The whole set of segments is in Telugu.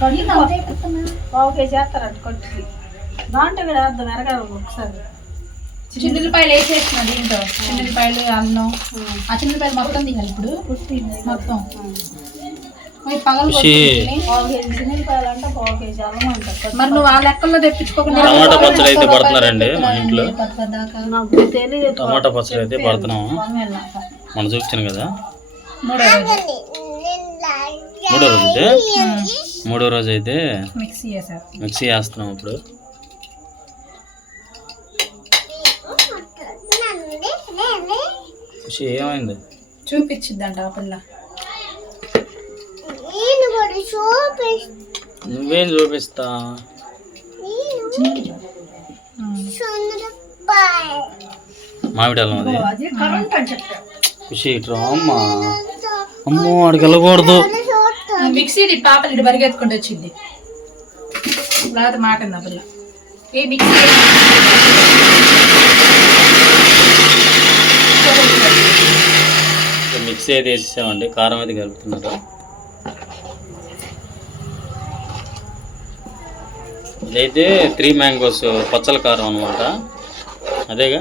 పావు కేజీ వేస్తారంట కట్టుకి దాంట్లో కూడా ఎరగాలి ఒకసారి. చిన్నులపాయలు వేసేసిన దీంట్లో చిన్నులపాయలు అన్నం. ఆ చిన్నులపాయలు మొత్తం తీయాలి ఇప్పుడు. మొత్తం. పగలు అంటే పావు కేజీ అల్లం అంట మరి నువ్వు ఆ లెక్కల్లో తెప్పించుకోకుండా టమాటా పచ్చడి అయితే పడుతున్నారండి మన ఇంట్లో. దాకా. నాకు తెలియదు టమాటా పచ్చడి అయితే పడుతున్నాము? పొలం వెళ్ళాక మన చూపించాను కదా. మూడో రోజు. మూడో రోజు అయితే? మూడో రోజు అయితే మిక్సీ మిక్సీ వేస్తున్నాం ఇప్పుడు. ఖుషి ఏమైంది? చూపించిద్దంట ఆ పిల్ల. నువ్వేం చూపిస్తా? మామిడి అల్లం అది ఖుషి ఇట్రా అమ్మ అమ్మో ఆడికి వెళ్ళకూడదు. మిక్సీ ది పాపలు ఇటు పరిగెత్తుకుంటూ వచ్చింది. తర్వాత మాట ఉంది ఆ ఏ మిక్సీ? మిక్సీ అయితే వేసేసామండి. కారం అయితే కలుపుతున్నారు. ఇదైతే త్రీ మ్యాంగోస్ పచ్చల కారం అనమాట అదేగా?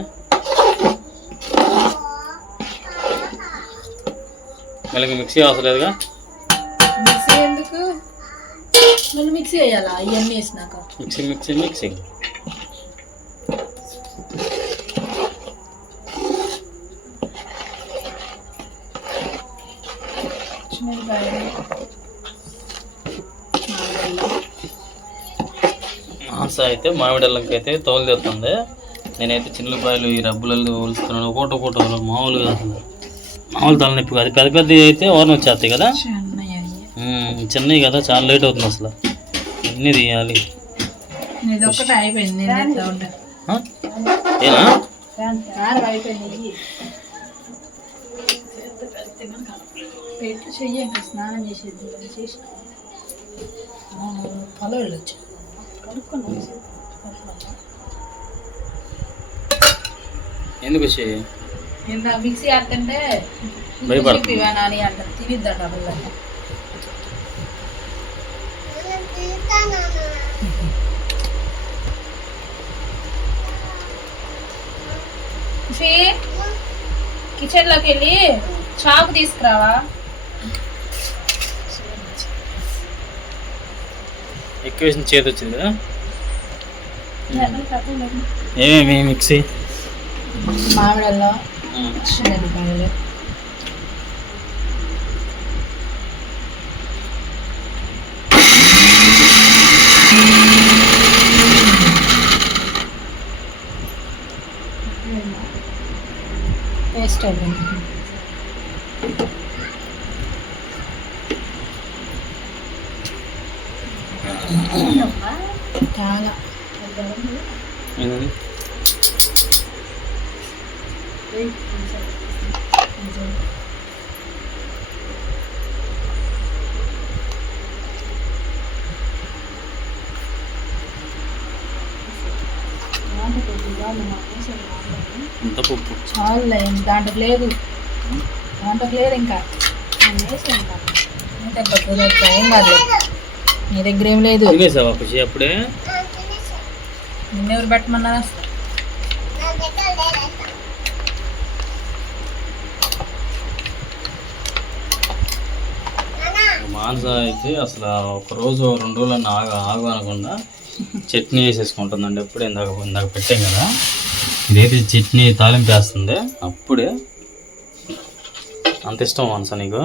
మళ్ళీ మిక్సీ అవసరం లేదుగా? మళ్ళీ మిక్సీ వేయాలా ఇవన్నీ వేసినాక? మిక్సీ మిక్సీ మిక్సీ మాంస అయితే మామిడల్లంకి అయితే తోలు తెస్తుంది. నేనైతే చిన్నపాయలు ఈ రబ్బులలో ఊలుస్తున్నాను ఒకటి ఒకటి మామూలుగా అసలు మామూలు తలనొప్పి కాదు. పెద్ద పెద్ద అయితే ఓరం వచ్చేస్తాయి కదా చిన్నవి కదా చాలా లేట్ అవుతుంది అసలు. అన్నీ తీయాలి. నేను? ఏనా? పెట్టి చెయ్యి ఇంకా స్నానం చేసేది చేసిన. పొలం వెళ్ళొచ్చు ఎందుకు మిక్సీ ఆడుతుంటే భయపడుతుంది. ఇవేనా అని అంట తినిద్దంట ఆ ఖుషి కిచెన్లోకి వెళ్ళి చాకు తీసుకురావా? ఎక్కువ వేసిన చేతి వచ్చింది కదా? ఏమేమి మిక్సీ? మామిడల్లో చాలా చాలులే దాంట్లో లేదు. దాంట్లో లేదు ఇంకా. ఇంకా ఇంకా ఏం కాదు నీ దగ్గర ఏం లేదు. అప్పుడే? నిన్నెవరు పెట్టమన్నారా మాంస అయితే అసలు ఒక రోజు రెండు రోజులు ఆగ ఆగు అనకుండా చట్నీ వేసేసుకుంటుందండి. ఎప్పుడే ఇందాక ఇందాక పెట్టాం కదా. ఇదైతే చట్నీ తాలింపు వేస్తుంది. అప్పుడే అంత ఇష్టం మాంస నీకు?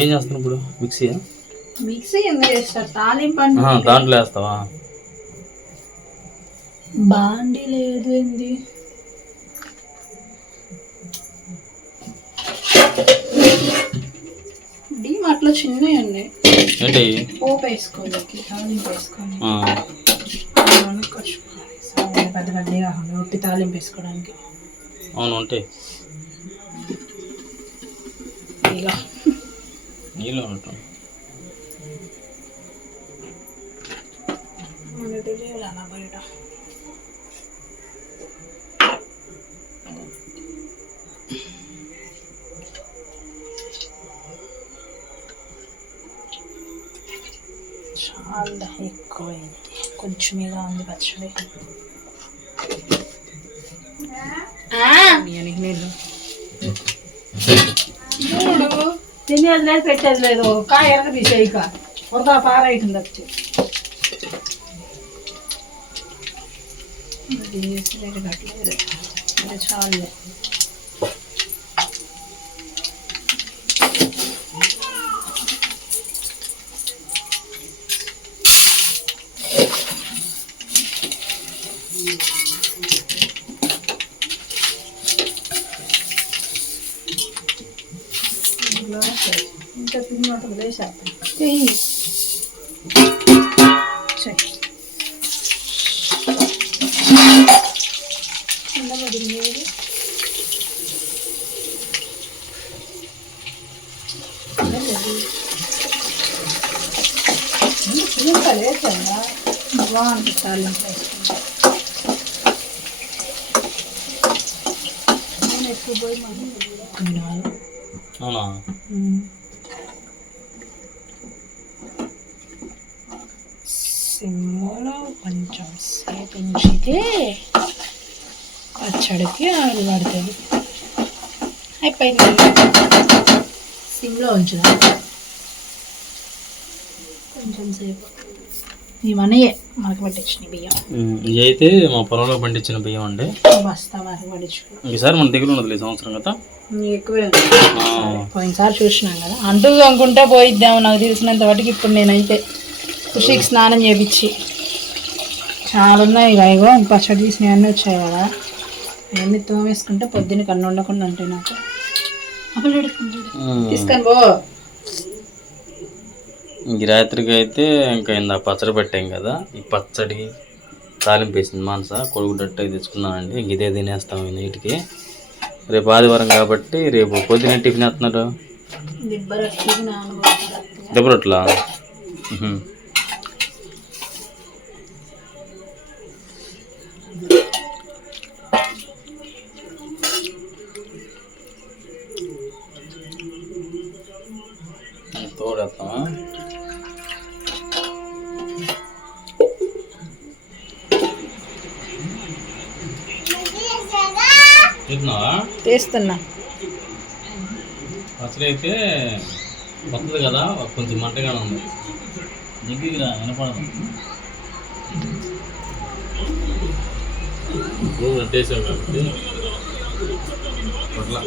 ఏం చేస్తున్నావు ఇప్పుడు? మిక్సీ మిక్సీ ఎందుకు చేస్తారు? తాలింపు అంటే దాంట్లో వేస్తావా? బాండి లేదు ఏంది? డీమార్ట్లో చిన్నవి ఉన్నాయి. ఏంటి? పోపు వేసుకోవాలి తాలింపు సరే, పెద్ద పెద్దగా కాకుండా ఉట్టి తాలింపు వేసుకోవడానికి. అవును ఉంటాయి ఇలా. నీళ్ళు ఉంటాం చాలా ఎక్కువైంది కొంచెం ఉంది పచ్చడి నేను చూడు తినేది లేదు పెట్టేది లేదు కాయ ఎరగ తీసేయక వరద పారైతుంది వచ్చి కట్టలేదు అది చాలు ఇంకా తిన్నట్టు వేసేస్తాం చెయ్యి చెయ్యి ఇంకా వేసాను బాగుంటుంది తాలింపు వేసుకుంటే నేను ఎక్కువ పోయి మళ్ళీ అవునా సిమ్లో కొంచెం సేపు ఉంచితే పచ్చడికి ఆయిల్ పడుతుంది. అయిపోయింది. సిమ్లో ఉంచుదా. కొంచెం సేపు. ఇవన్నయే మనకు పట్టించిన బియ్యం. అయితే మా పొలంలో పండించిన బియ్యం అండి. బస్తా మనకు పట్టించుకో ఈసారి మన దగ్గర ఉన్నది సంవత్సరం కదా? ఎక్కువే పోయినసారి చూసినాం కదా. అంటూ అనుకుంటా పోయిద్దాము నాకు తెలిసినంత వాటికి ఇప్పుడు నేనైతే ఖుషికి స్నానం చేపించి. చాలా ఉన్నాయి ఇక ఇగో పచ్చడి తీసినవి అన్నీ వచ్చాయి కదా. అవన్నీ తోమేసుకుంటే పొద్దున్న కన్ను ఉండకుండా ఉంటాయి నాకు. అప్పుడు. తీసుకొని పో. రాత్రికి అయితే ఇంకా ఇందా పచ్చడి పెట్టాం కదా. ఈ పచ్చడి తాలింపు వేసింది మానస. కొడుకుడట్టు తెచ్చుకున్నానండి ఇంక ఇదే తినేస్తాం ఈ నైట్కి. రేపు ఆదివారం కాబట్టి రేపు పొద్దున టిఫిన్ వేస్తున్నారు? దెబ్బరొట్లా తీస్తున్నా. పచ్చడి అయితే కొత్తది కదా కొంచెం మంటగానే ఉంది. దగ్గరికి రా వినపడదు. రోజు అట్టేసావు కాబట్టి అట్లా